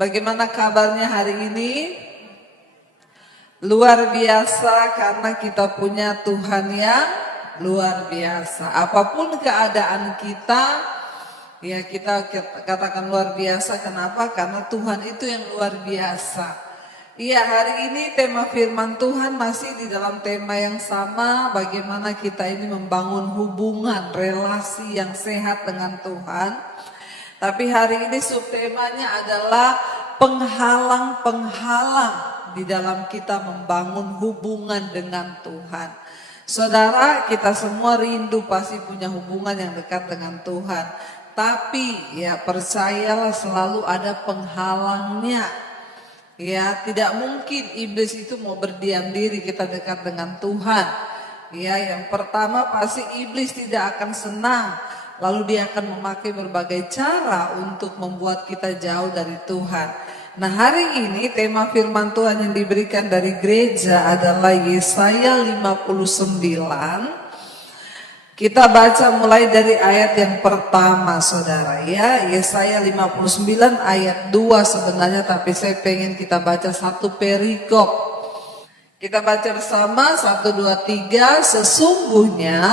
Bagaimana kabarnya hari ini? Luar biasa karena kita punya Tuhan yang luar biasa. Apapun keadaan kita, ya kita katakan luar biasa. Kenapa? Karena Tuhan itu yang luar biasa. Iya, hari ini tema firman Tuhan masih di dalam tema yang sama. Bagaimana kita ini membangun hubungan, relasi yang sehat dengan Tuhan. Tapi hari ini subtemanya adalah penghalang-penghalang di dalam kita membangun hubungan dengan Tuhan. Saudara, kita semua rindu pasti punya hubungan yang dekat dengan Tuhan. Tapi ya percayalah selalu ada penghalangnya. Ya, tidak mungkin iblis itu mau berdiam diri kita dekat dengan Tuhan. Ya, yang pertama pasti iblis tidak akan senang. Lalu dia akan memakai berbagai cara untuk membuat kita jauh dari Tuhan. Nah, hari ini tema firman Tuhan yang diberikan dari gereja adalah Yesaya 59. Kita baca mulai dari ayat yang pertama, saudara ya. Yesaya 59 ayat 2 sebenarnya, tapi saya pengen kita baca satu perikop. Kita baca bersama 1, 2, 3. Sesungguhnya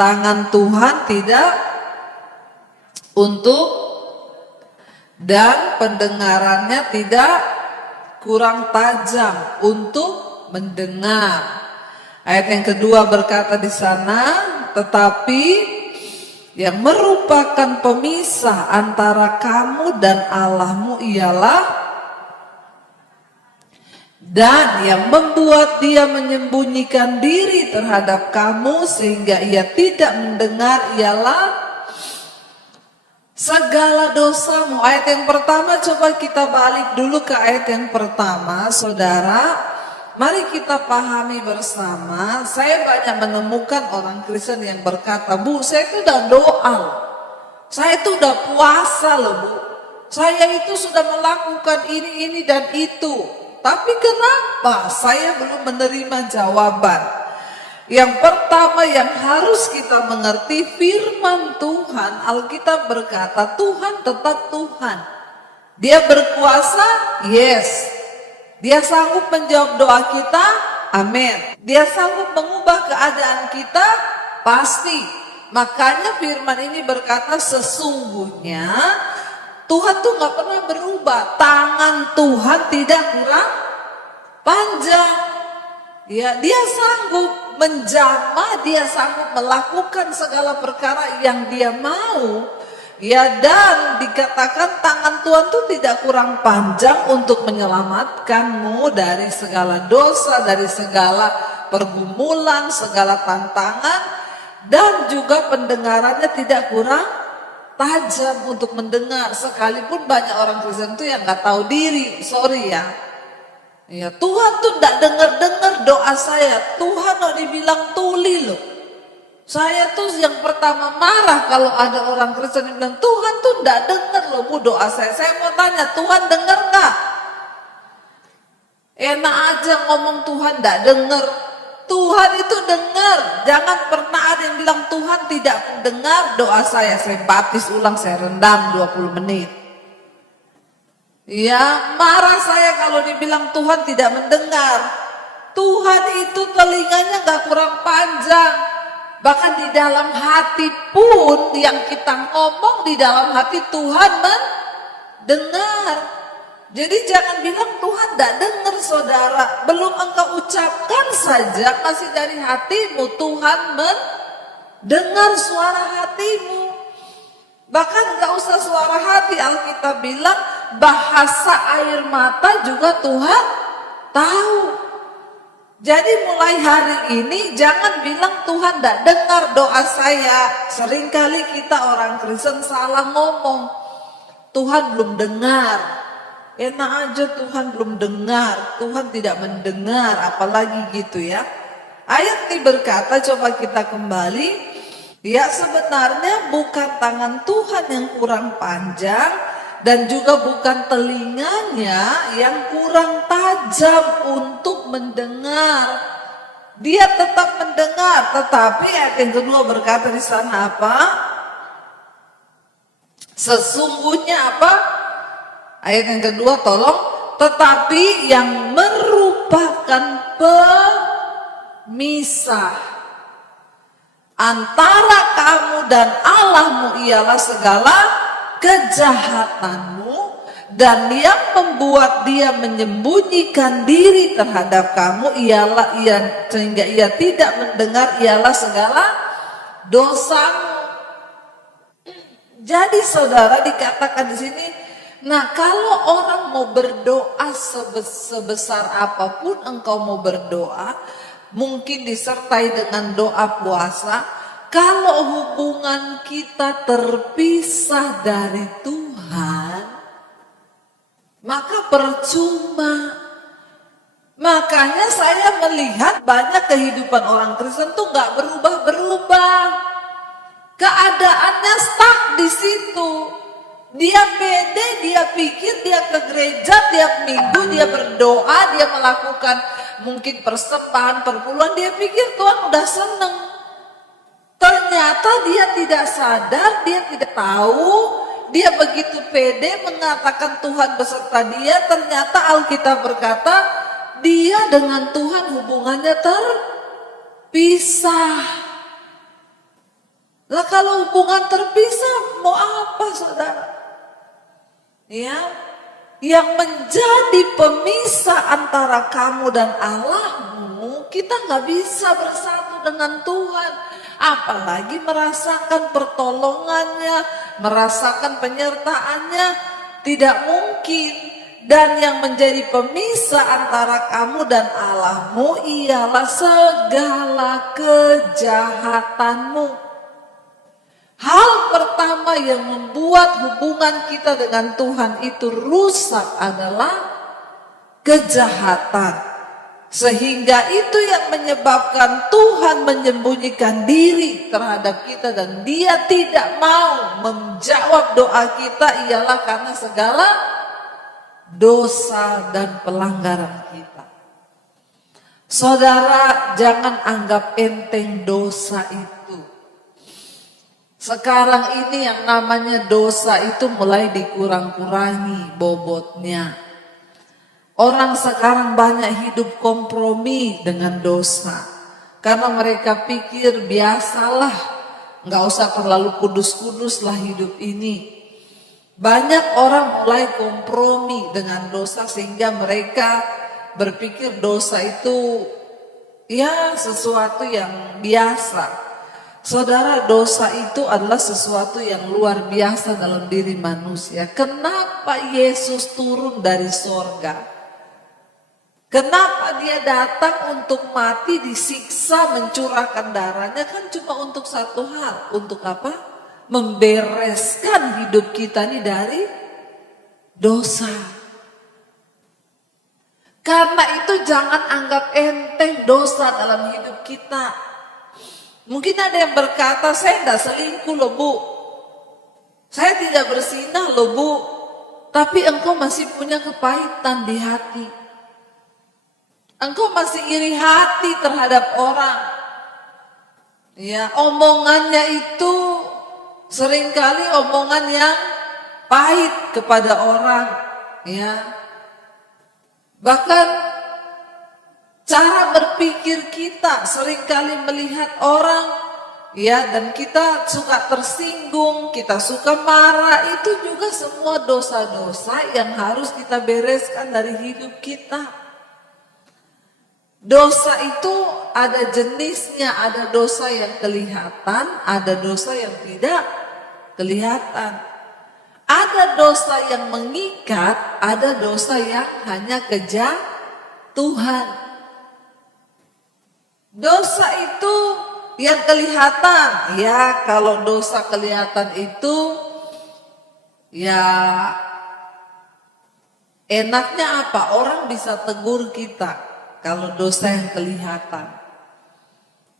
tangan Tuhan tidak untuk dan pendengarannya tidak kurang tajam untuk mendengar. Ayat yang kedua berkata di sana, tetapi yang merupakan pemisah antara kamu dan Allahmu ialah, dan yang membuat dia menyembunyikan diri terhadap kamu sehingga ia tidak mendengar ialah segala dosamu. Ayat yang pertama, coba kita balik dulu ke ayat yang pertama, saudara. Mari kita pahami bersama. Saya banyak menemukan orang Kristen yang berkata, Bu, saya itu udah doa, saya itu udah puasa loh Bu, saya itu sudah melakukan ini dan itu, tapi kenapa saya belum menerima jawaban? Yang pertama yang harus kita mengerti, firman Tuhan, Alkitab berkata Tuhan tetap Tuhan. Dia berkuasa, yes. Dia sanggup menjawab doa kita, amin. Dia sanggup mengubah keadaan kita, pasti. Makanya firman ini berkata sesungguhnya Tuhan tuh gak pernah berubah. Tangan Tuhan tidak kurang panjang. Ya, dia sanggup menjamah, dia sanggup melakukan segala perkara yang dia mau. Ya, dan dikatakan tangan Tuhan itu tidak kurang panjang untuk menyelamatkanmu dari segala dosa, dari segala pergumulan, segala tantangan, dan juga pendengarannya tidak kurang tajam untuk mendengar. Sekalipun banyak orang Kristen itu yang nggak tahu diri, sorry ya. Ya, Tuhan tuh tidak dengar doa saya. Tuhan mau dibilang tuli loh. Saya tuh yang pertama marah kalau ada orang Kristen yang bilang Tuhan tuh tidak dengar loh Bu doa saya. Saya mau tanya, Tuhan dengar nggak? Enak aja ngomong Tuhan tidak dengar. Tuhan itu dengar. Jangan pernah ada yang bilang Tuhan tidak mendengar doa saya. Saya baptis ulang, saya rendam 20 menit. Ya, marah saya kalau dibilang Tuhan tidak mendengar. Tuhan itu telinganya gak kurang panjang. Bahkan di dalam hati pun yang kita ngomong di dalam hati Tuhan mendengar. Jadi jangan bilang Tuhan tidak dengar, saudara. Belum engkau ucapkan saja masih dari hatimu Tuhan mendengar suara hatimu. Bahkan gak usah suara hati, Alkitab bilang bahasa air mata juga Tuhan tahu. Jadi mulai hari ini jangan bilang Tuhan tidak dengar doa saya. Seringkali kita orang Kristen salah ngomong. Tuhan belum dengar. Enak aja Tuhan belum dengar. Tuhan tidak mendengar, apalagi gitu ya. Ayat ini berkata, coba kita kembali. Ya, sebenarnya bukan tangan Tuhan yang kurang panjang, dan juga bukan telinganya yang kurang tajam untuk mendengar. Dia tetap mendengar, tetapi ayat yang kedua berkata di sana apa? Sesungguhnya apa? Ayat yang kedua tolong, tetapi yang merupakan pemisah antara kamu dan Allahmu ialah segala kejahatanmu, dan yang membuat dia menyembunyikan diri terhadap kamu ialah sehingga ia tidak mendengar ialah segala dosamu. Jadi saudara, dikatakan di sini, nah kalau orang mau berdoa sebesar apapun engkau mau berdoa, mungkin disertai dengan doa puasa, kalau hubungan kita terpisah dari Tuhan, maka percuma. Makanya saya melihat banyak kehidupan orang Kristen tuh gak berubah-berubah. Keadaannya stuck di situ. Dia pede, dia pikir dia ke gereja tiap minggu, dia berdoa, dia melakukan mungkin persembahan, perpuluhan, dia pikir Tuhan udah seneng. Ternyata dia tidak sadar, dia tidak tahu, dia begitu pede mengatakan Tuhan beserta dia, ternyata Alkitab berkata dia dengan Tuhan hubungannya terpisah. Lah kalau hubungan terpisah mau apa saudara? Ya, yang menjadi pemisah antara kamu dan Allahmu, kita nggak bisa bersatu dengan Tuhan. Apalagi merasakan pertolongannya, merasakan penyertaannya, tidak mungkin. Dan yang menjadi pemisah antara kamu dan Allahmu ialah segala kejahatanmu. Hal pertama yang membuat hubungan kita dengan Tuhan itu rusak adalah kejahatan. Sehingga itu yang menyebabkan Tuhan menyembunyikan diri terhadap kita dan dia tidak mau menjawab doa kita ialah karena segala dosa dan pelanggaran kita. Saudara, jangan anggap enteng dosa itu. Sekarang ini yang namanya dosa itu mulai dikurang-kurangi bobotnya. Orang sekarang banyak hidup kompromi dengan dosa. Karena mereka pikir biasalah, gak usah terlalu kudus-kudus lah hidup ini. Banyak orang mulai kompromi dengan dosa sehingga mereka berpikir dosa itu ya sesuatu yang biasa. Saudara, dosa itu adalah sesuatu yang luar biasa dalam diri manusia. Kenapa Yesus turun dari sorga? Kenapa dia datang untuk mati, disiksa, mencurahkan darahnya? Kan cuma untuk satu hal. Untuk apa? Membereskan hidup kita ini dari dosa. Karena itu jangan anggap enteng dosa dalam hidup kita. Mungkin ada yang berkata, saya tidak selingkuh loh bu, saya tidak berzinah loh bu, tapi engkau masih punya kepahitan di hati. Engkau masih iri hati terhadap orang. Ya, omongannya itu seringkali omongan yang pahit kepada orang. Ya, bahkan cara berpikir kita seringkali melihat orang, ya, dan kita suka tersinggung, kita suka marah, itu juga semua dosa-dosa yang harus kita bereskan dari hidup kita. Dosa itu ada jenisnya, ada dosa yang kelihatan, ada dosa yang tidak kelihatan. Ada dosa yang mengikat, ada dosa yang hanya kejatuhan. Dosa itu yang kelihatan, ya kalau dosa kelihatan itu ya enaknya apa? Orang bisa tegur kita kalau dosa yang kelihatan.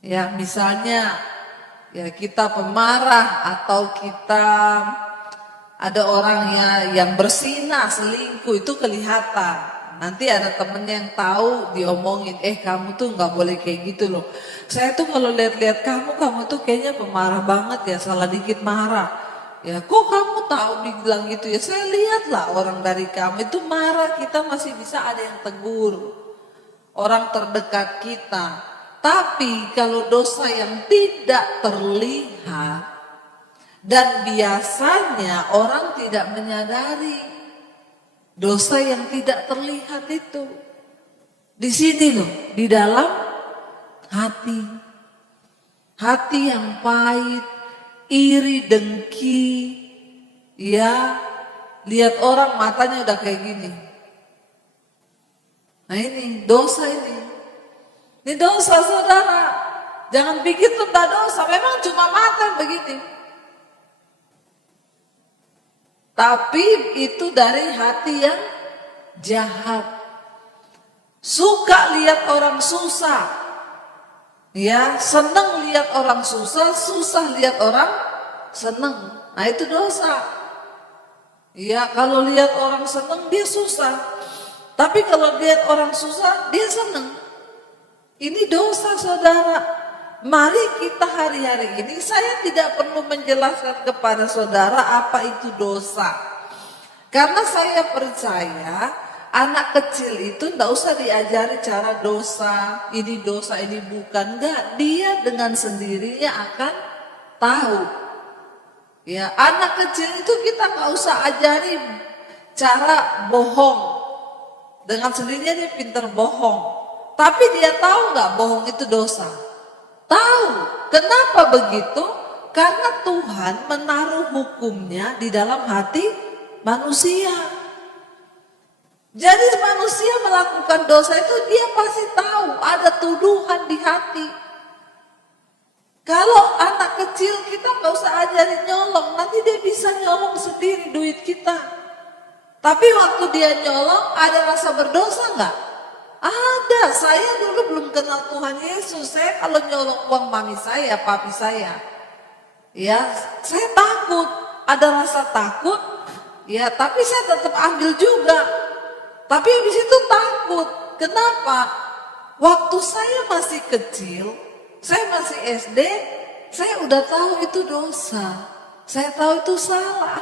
Ya misalnya ya kita pemarah atau kita ada orang yang berzinah, selingkuh itu kelihatan. Nanti ada temennya yang tahu diomongin, kamu tuh nggak boleh kayak gitu loh. Saya tuh kalau lihat-lihat kamu tuh kayaknya pemarah banget ya, salah dikit marah. Ya kok kamu tahu dibilang gitu ya? Saya lihatlah orang dari kamu itu marah, kita masih bisa ada yang tegur. Orang terdekat kita. Tapi kalau dosa yang tidak terlihat dan biasanya orang tidak menyadari dosa yang tidak terlihat itu. Di sini loh, di dalam hati. Hati yang pahit, iri, dengki, ya, lihat orang matanya udah kayak gini. Nah ini dosa ini dosa saudara. Jangan pikir itu tidak dosa, memang cuma mata yang begini. Tapi itu dari hati yang jahat. Suka lihat orang susah. Ya, senang lihat orang susah, susah lihat orang senang. Nah itu dosa. Ya, kalau lihat orang senang dia susah. Tapi kalau lihat orang susah dia senang. Ini dosa saudara. Mari kita hari-hari ini, saya tidak perlu menjelaskan kepada saudara apa itu dosa. Karena saya percaya anak kecil itu tidak usah diajari cara dosa, ini bukan. Enggak, dia dengan sendirinya akan tahu. Ya, anak kecil itu kita nggak usah ajari cara bohong. Dengan sendirinya dia pintar bohong. Tapi dia tahu nggak bohong itu dosa? Tahu. Kenapa begitu? Karena Tuhan menaruh hukumnya di dalam hati manusia. Jadi manusia melakukan dosa itu dia pasti tahu ada tuduhan di hati. Kalau anak kecil kita nggak usah ajarin nyolong, nanti dia bisa nyolong sendiri duit kita. Tapi waktu dia nyolong ada rasa berdosa nggak? Ada. Saya dulu belum kenal Tuhan Yesus. Saya kalau nyolong uang mami saya, papi saya, ya saya takut. Ada rasa takut. Ya tapi saya tetap ambil juga. Tapi habis itu takut. Kenapa? Waktu saya masih kecil, saya masih SD, saya udah tahu itu dosa. Saya tahu itu salah.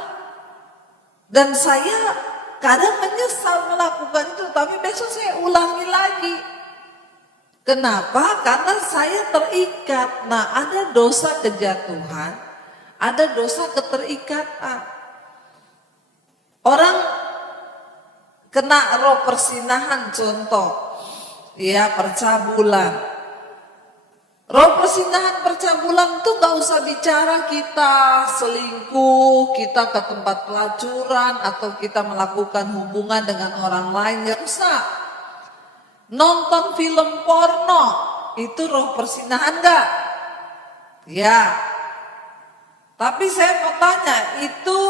Dan saya kadang menyesal melakukan itu, tapi besok saya ulangi lagi. Kenapa? Karena saya terikat. Nah, ada dosa kejatuhan, ada dosa keterikatan. Orang kena roh persinahan contoh, ya percabulan. Roh persinahan percabulan tuh gak usah bicara kita selingkuh, kita ke tempat pelacuran atau kita melakukan hubungan dengan orang lain, gak usah. Nonton film porno, itu roh persinahan gak? Ya. Tapi saya mau tanya, itu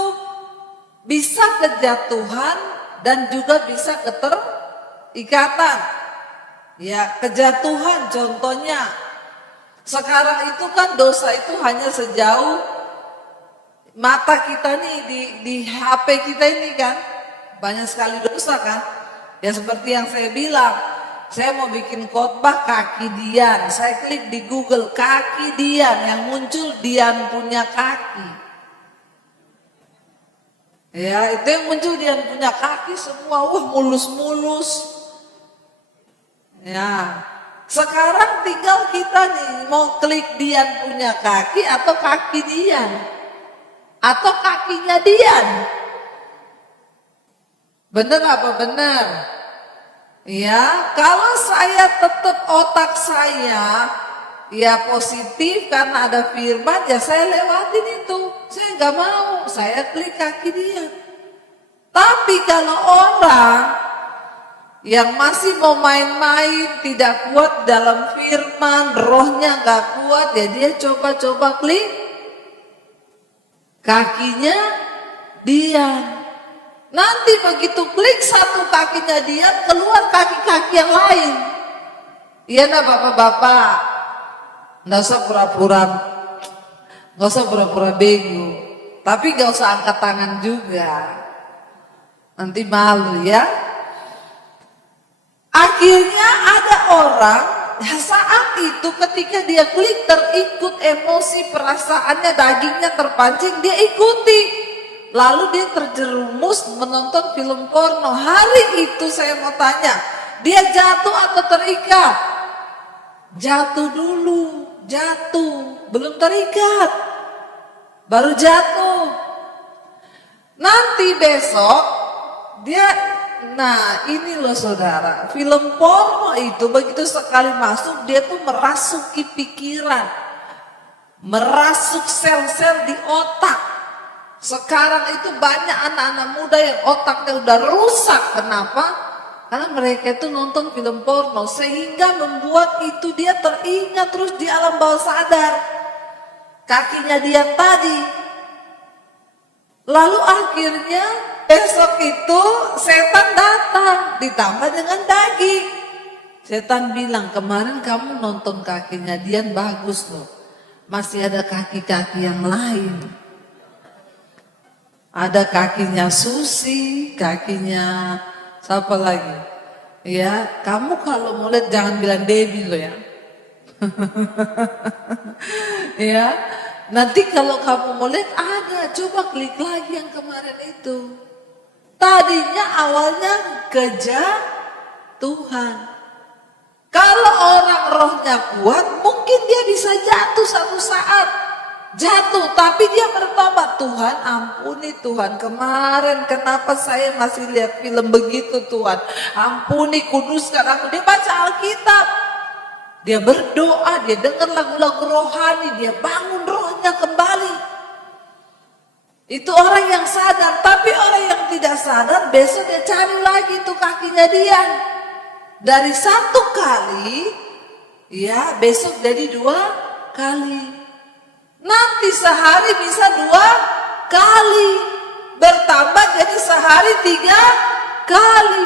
bisa kejatuhan dan juga bisa keterikatan. Ya, kejatuhan contohnya. Sekarang itu kan dosa itu hanya sejauh mata kita nih di HP kita ini kan. Banyak sekali dosa kan. Ya seperti yang saya bilang, saya mau bikin khotbah kaki Dian. Saya klik di Google kaki Dian, yang muncul Dian punya kaki. Ya itu yang muncul dia punya kaki semua, mulus-mulus. Ya sekarang tinggal kita nih mau klik Dian punya kaki atau kaki Dian atau kakinya Dian. Bener apa bener? Ya kalau saya tetap otak saya ya positif karena ada firman, ya saya lewatin itu. Saya nggak mau, saya klik kaki dia. Tapi kalau orang yang masih mau main-main, tidak kuat dalam firman, rohnya nggak kuat, ya dia coba-coba klik kakinya dia. Nanti begitu klik satu kakinya dia, keluar kaki-kaki yang lain. Iya nah bapak-bapak. Nggak usah pura-pura bego, tapi nggak usah angkat tangan juga, nanti malu ya. Akhirnya ada orang Saat itu ketika dia klik terikut emosi perasaannya, dagingnya terpancing, dia ikuti. Lalu dia terjerumus menonton film porno. Hari itu saya mau tanya, dia jatuh atau terikat? Jatuh dulu, jatuh, belum terikat, baru jatuh. Nanti besok dia, nah ini loh saudara, film porno itu begitu sekali masuk, dia tuh merasuki pikiran, merasuk sel-sel di otak. Sekarang itu banyak anak-anak muda yang otaknya udah rusak. Kenapa? Karena mereka itu nonton film porno, sehingga membuat itu dia teringat terus di alam bawah sadar. Kakinya dia tadi. Lalu akhirnya besok itu setan datang ditambah dengan daging. Setan bilang, kemarin kamu nonton kakinya Dian bagus loh. Masih ada kaki-kaki yang lain. Ada kakinya Susi, kakinya siapa lagi? Ya, kamu kalau mau lihat jangan bilang Debbie loh ya. Ya, nanti kalau kamu mau lihat ada, coba klik lagi yang kemarin itu. Tadinya awalnya kejatuhan. Kalau orang rohnya kuat, mungkin dia bisa jatuh satu saat. Jatuh, tapi dia bertobat. Tuhan ampuni Tuhan, kemarin kenapa saya masih lihat film begitu Tuhan. Ampuni, kuduskan aku. Dia baca Alkitab. Dia berdoa, dia dengar lagu-lagu rohani, dia bangun rohnya kembali. Itu orang yang sadar, tapi orang yang tidak sadar besok dia cari lagi tuh kakinya dia. Dari satu kali, ya besok jadi 2 kali. Nanti sehari bisa 2 kali, bertambah jadi sehari 3 kali.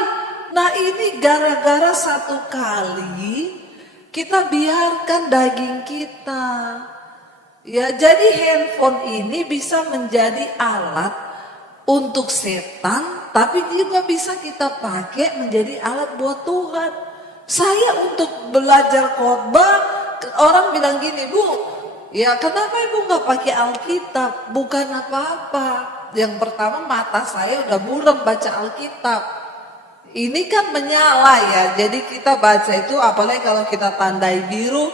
Nah ini gara-gara 1 kali kita biarkan daging kita. Ya, jadi handphone ini bisa menjadi alat untuk setan, tapi juga bisa kita pakai menjadi alat buat Tuhan. Saya untuk belajar khotbah, orang bilang gini, Bu, ya kenapa Ibu nggak pakai Alkitab? Bukan apa-apa. Yang pertama mata saya udah buram baca Alkitab. Ini kan menyala ya, jadi kita baca itu apalagi kalau kita tandai biru,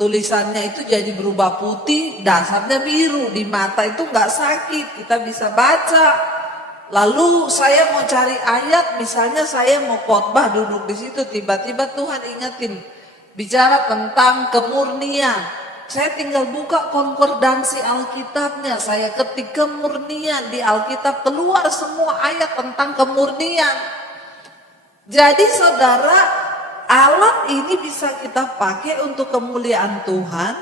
tulisannya itu jadi berubah putih, dasarnya biru, di mata itu nggak sakit, kita bisa baca. Lalu saya mau cari ayat, misalnya saya mau khotbah duduk di situ, tiba-tiba Tuhan ingetin bicara tentang kemurnian. Saya tinggal buka konkordansi Alkitabnya, saya ketik kemurnian di Alkitab, keluar semua ayat tentang kemurnian. Jadi saudara, alat ini bisa kita pakai untuk kemuliaan Tuhan,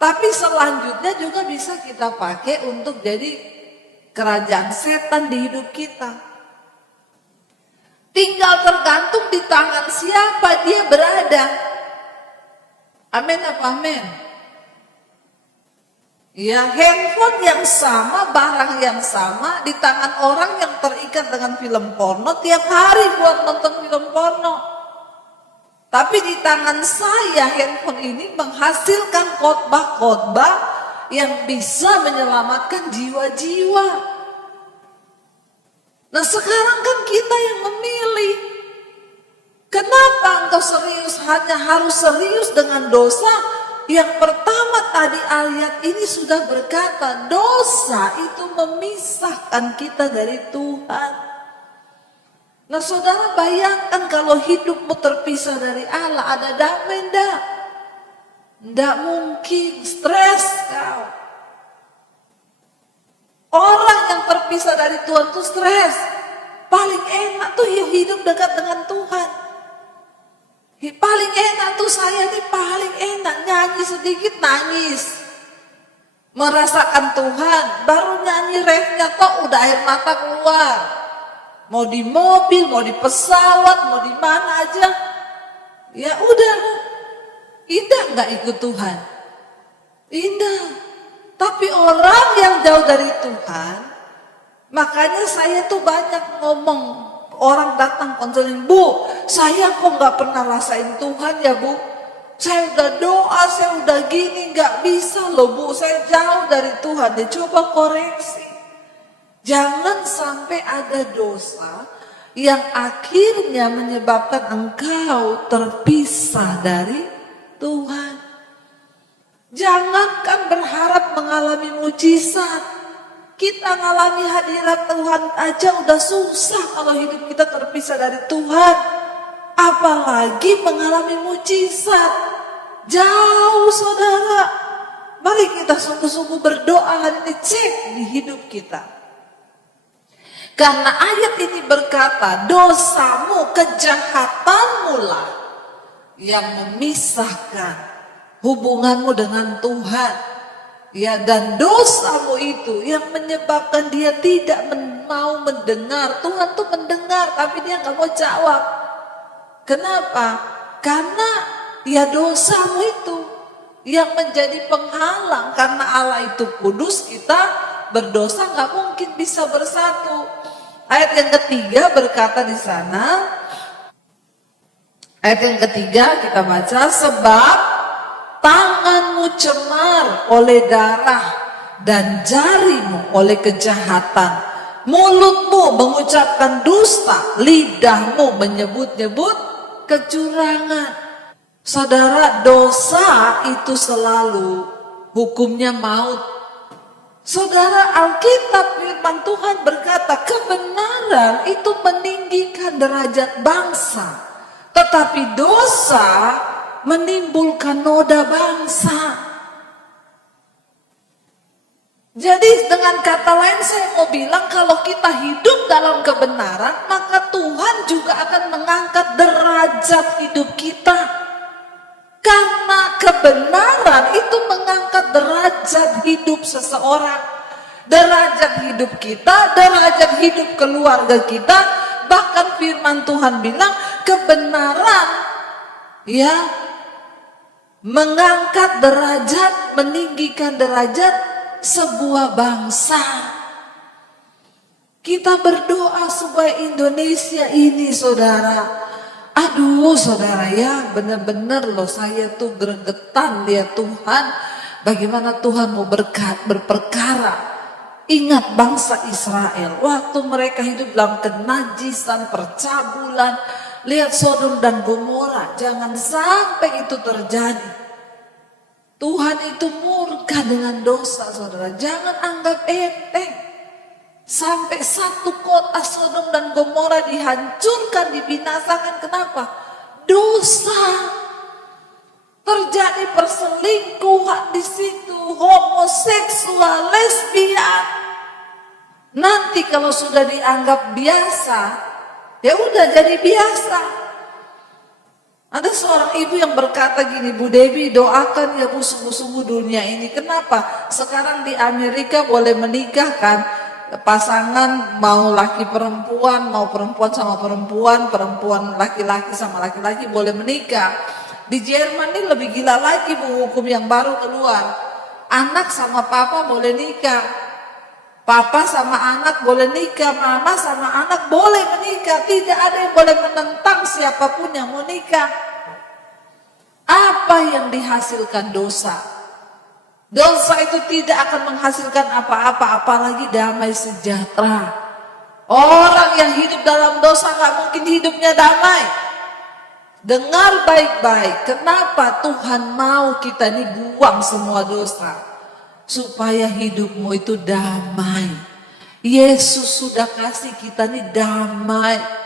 tapi selanjutnya juga bisa kita pakai untuk jadi kerajaan setan di hidup kita. Tinggal tergantung di tangan siapa dia berada. Amin apa amin? Ya, handphone yang sama, barang yang sama di tangan orang yang terikat dengan film porno tiap hari buat nonton film porno. Tapi di tangan saya handphone ini menghasilkan khotbah-khotbah yang bisa menyelamatkan jiwa-jiwa. Nah sekarang kan kita yang memilih. Kenapa engkau serius, hanya harus serius dengan dosa? Yang pertama tadi ayat ini sudah berkata, dosa itu memisahkan kita dari Tuhan. Nah saudara bayangkan kalau hidupmu terpisah dari Allah, ada damai enggak? Enggak mungkin, stres kau. Orang yang terpisah dari Tuhan tuh stres. Paling enak tuh hidup dekat dengan Tuhan. Paling enak tuh saya nih, paling enak nyanyi sedikit nangis. Merasakan Tuhan, baru nyanyi refnya toh udah air mata keluar. Mau di mobil, mau di pesawat, mau di mana aja. Ya udah, indah nggak ikut Tuhan? Indah. Tapi orang yang jauh dari Tuhan, makanya saya tuh banyak ngomong. Orang datang konseling, Bu, saya kok nggak pernah rasain Tuhan ya Bu. Saya udah doa, saya udah gini, nggak bisa loh Bu, saya jauh dari Tuhan. Dia coba koreksi. Jangan sampai ada dosa yang akhirnya menyebabkan engkau terpisah dari Tuhan. Jangankan berharap mengalami mujizat. Kita mengalami hadirat Tuhan aja udah susah kalau hidup kita terpisah dari Tuhan. Apalagi mengalami mujizat. Jauh saudara. Mari kita sungguh-sungguh berdoa hari ini, cek di hidup kita. Karena ayat ini berkata, dosamu, kejahatanmu lah yang memisahkan hubunganmu dengan Tuhan. Ya, dan dosamu itu yang menyebabkan dia tidak mau mendengar. Tuhan tuh mendengar tapi dia gak mau jawab. Kenapa? Karena ya dosamu itu yang menjadi penghalang. Karena Allah itu kudus, kita berdosa gak mungkin bisa bersatu. Ayat yang ketiga berkata di sana, ayat yang ketiga kita baca, sebab tanganmu cemar oleh darah dan jarimu oleh kejahatan. Mulutmu mengucapkan dusta, lidahmu menyebut-nyebut kecurangan. Saudara, dosa itu selalu hukumnya maut. Saudara, Alkitab firman Tuhan berkata, kebenaran itu meninggikan derajat bangsa, tetapi dosa menimbulkan noda bangsa. Jadi dengan kata lain saya mau bilang, kalau kita hidup dalam kebenaran, maka Tuhan juga akan mengangkat derajat hidup kita. Karena kebenaran itu mengangkat derajat hidup seseorang. Derajat hidup kita, derajat hidup keluarga kita. Bahkan firman Tuhan bilang, kebenaran ya mengangkat derajat, meninggikan derajat sebuah bangsa. Kita berdoa supaya Indonesia ini saudara, aduh saudara ya, benar-benar loh saya tuh gregetan lihat Tuhan, bagaimana Tuhan mau berperkara. Ingat bangsa Israel, waktu mereka hidup dalam kenajisan, percabulan, lihat Sodom dan Gomora, jangan sampai itu terjadi. Tuhan itu murka dengan dosa saudara, jangan anggap enteng. Sampai satu kota Sodom dan Gomora dihancurkan, dibinasakan. Kenapa? Dosa. Terjadi perselingkuhan di situ, homoseksual, lesbian. Nanti kalau sudah dianggap biasa, ya udah jadi biasa. Ada seorang ibu yang berkata gini, Bu Devi, doakan ya Bu sungguh-sungguh dunia ini. Kenapa? Sekarang di Amerika boleh menikah kan? Pasangan mau laki perempuan, mau perempuan sama perempuan, perempuan laki-laki sama laki-laki boleh menikah. Di Jerman ini lebih gila lagi Bu, hukum yang baru keluar. Anak sama papa boleh nikah. Papa sama anak boleh nikah, mama sama anak boleh menikah. Tidak ada yang boleh menentang siapapun yang mau nikah. Apa yang dihasilkan dosa? Dosa itu tidak akan menghasilkan apa-apa, apalagi damai sejahtera. Orang yang hidup dalam dosa gak mungkin hidupnya damai. Dengar baik-baik, kenapa Tuhan mau kita ini buang semua dosa? Supaya hidupmu itu damai. Yesus sudah kasih kita ini damai.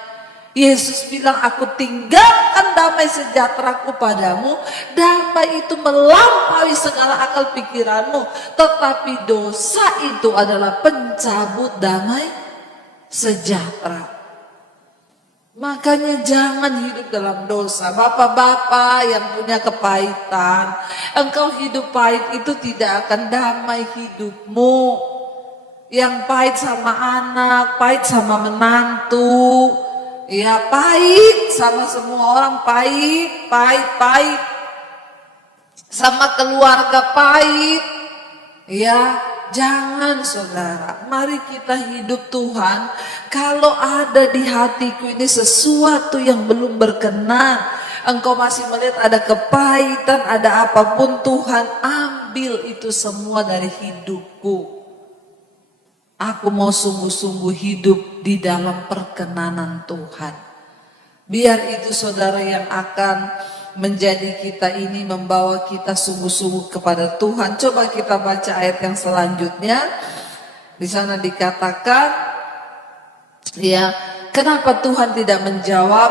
Yesus bilang, aku tinggalkan damai sejahteraku padamu. Damai itu melampaui segala akal pikiranmu. Tetapi dosa itu adalah pencabut damai sejahtera. Makanya jangan hidup dalam dosa. Bapak-bapak yang punya kepahitan, engkau hidup pahit itu tidak akan damai hidupmu. Yang pahit sama anak, pahit sama menantu, ya pahit sama semua orang, pahit sama keluarga pahit. Ya, jangan saudara, mari kita hidup Tuhan. Kalau ada di hatiku ini sesuatu yang belum berkenan, engkau masih melihat ada kepahitan, ada apapun, Tuhan ambil itu semua dari hidupku. Aku mau sungguh-sungguh hidup di dalam perkenanan Tuhan. Biar itu saudara yang akan menjadi kita ini, membawa kita sungguh-sungguh kepada Tuhan. Coba kita baca ayat yang selanjutnya. Di sana dikatakan, ya, kenapa Tuhan tidak menjawab?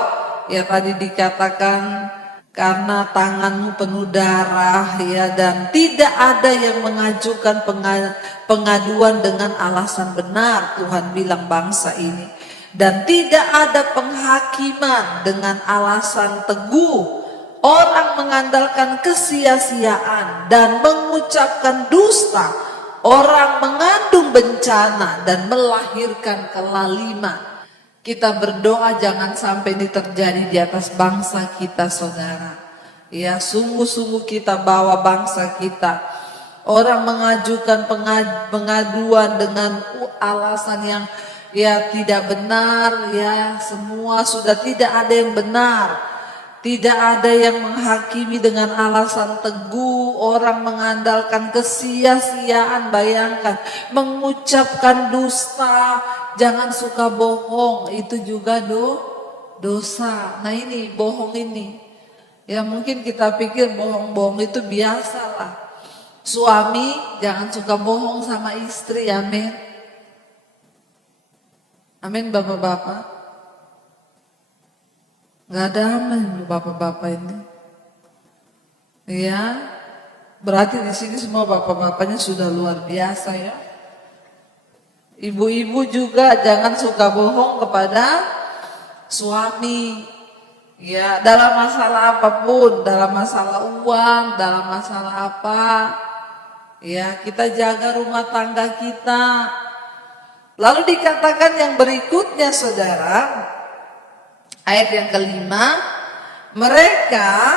Ya, tadi dikatakan karena tanganmu penuh darah, ya, dan tidak ada yang mengajukan pengaduan dengan alasan benar, Tuhan bilang bangsa ini. Dan tidak ada penghakiman dengan alasan teguh. Orang mengandalkan kesia-siaan dan mengucapkan dusta. Orang mengandung bencana dan melahirkan kelaliman. Kita berdoa jangan sampai ini terjadi di atas bangsa kita, saudara. Ya, sungguh-sungguh kita bawa bangsa kita. Orang mengajukan pengaduan dengan alasan yang ya tidak benar, ya semua sudah tidak ada yang benar. Tidak ada yang menghakimi dengan alasan teguh. Orang mengandalkan kesia-siaan, bayangkan, mengucapkan dusta. Jangan suka bohong, itu juga dosa. Nah ini bohong ini, ya mungkin kita pikir bohong-bohong itu biasa lah. Suami jangan suka bohong sama istri, amin. Amin bapak-bapak. Gak ada amin bapak-bapak ini. Ya, berarti di sini semua bapak-bapaknya sudah luar biasa ya. Ibu-ibu juga jangan suka bohong kepada suami. Ya, dalam masalah apapun, dalam masalah uang, dalam masalah apa. Ya, kita jaga rumah tangga kita. Lalu dikatakan yang berikutnya, saudara, ayat yang kelima, mereka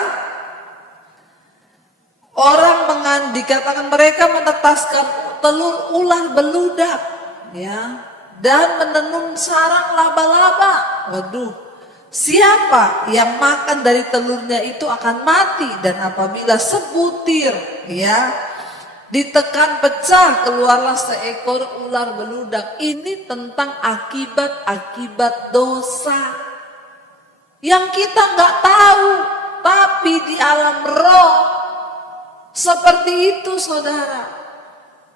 dikatakan mereka menetaskan telur ular beludak, ya, dan menenun sarang laba-laba. Waduh, siapa yang makan dari telurnya itu akan mati, dan apabila sebutir, ya, ditekan pecah, keluarlah seekor ular beludak. Ini tentang akibat-akibat dosa yang kita nggak tahu, tapi di alam roh seperti itu, saudara.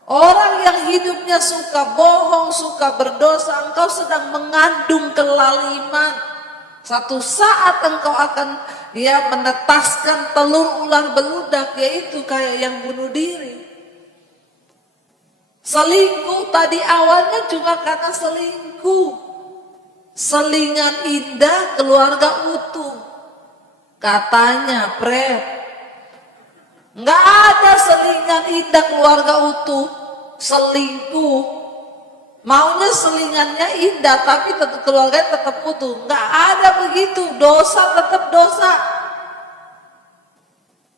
Orang yang hidupnya suka bohong, suka berdosa, engkau sedang mengandung kelaliman. Satu saat engkau akan menetaskan telur ular beludak, yaitu kayak yang bunuh diri. Selingkuh tadi awalnya cuma karena selingkuh. Selingan indah keluarga utuh. Katanya nggak ada selingan indah keluarga utuh. Selingkuh. Maunya selingannya indah tapi tetap keluarganya tetap utuh. Nggak ada begitu. Dosa tetap dosa.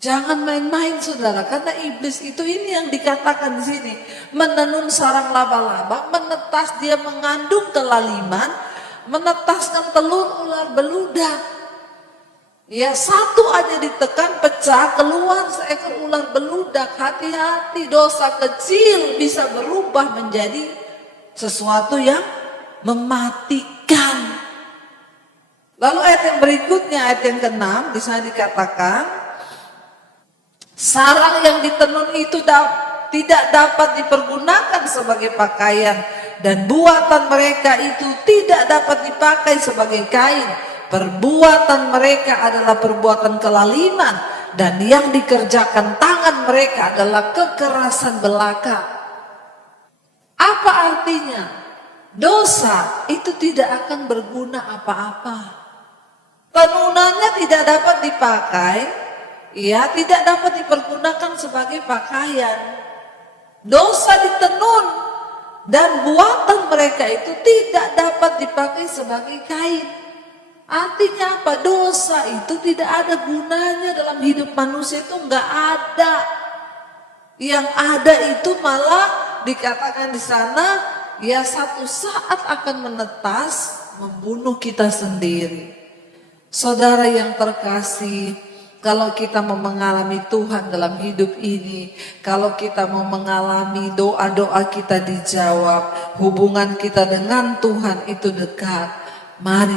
Jangan main-main, saudara, karena iblis itu ini yang dikatakan di sini, menenun sarang laba-laba, menetas, dia mengandung kelaliman, menetaskan telur ular beludak. Ya, satu aja ditekan pecah, keluar seekor ular beludak. Hati-hati, dosa kecil bisa berubah menjadi sesuatu yang mematikan. Lalu ayat yang berikutnya, ayat yang ke-6, di sana dikatakan, sarang yang ditenun itu tidak dapat dipergunakan sebagai pakaian, dan buatan mereka itu tidak dapat dipakai sebagai kain. Perbuatan mereka adalah perbuatan kelaliman, dan yang dikerjakan tangan mereka adalah kekerasan belaka. Apa artinya? Dosa itu tidak akan berguna apa-apa. Tenunannya tidak dapat dipakai, ya, tidak dapat dipergunakan sebagai pakaian. Dosa ditenun, dan buatan mereka itu tidak dapat dipakai sebagai kain. Artinya apa? Dosa itu tidak ada gunanya dalam hidup manusia, itu enggak ada. Yang ada itu malah dikatakan di sana, ya, satu saat akan menetas, membunuh kita sendiri. Saudara yang terkasih, kalau kita mau mengalami Tuhan dalam hidup ini, kalau kita mau mengalami doa-doa kita dijawab, hubungan kita dengan Tuhan itu dekat, mari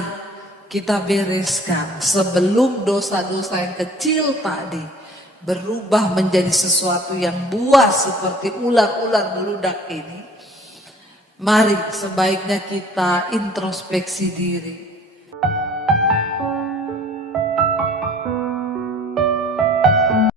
kita bereskan sebelum dosa-dosa yang kecil tadi berubah menjadi sesuatu yang buas seperti ular-ular beludak ini. Mari sebaiknya kita introspeksi diri.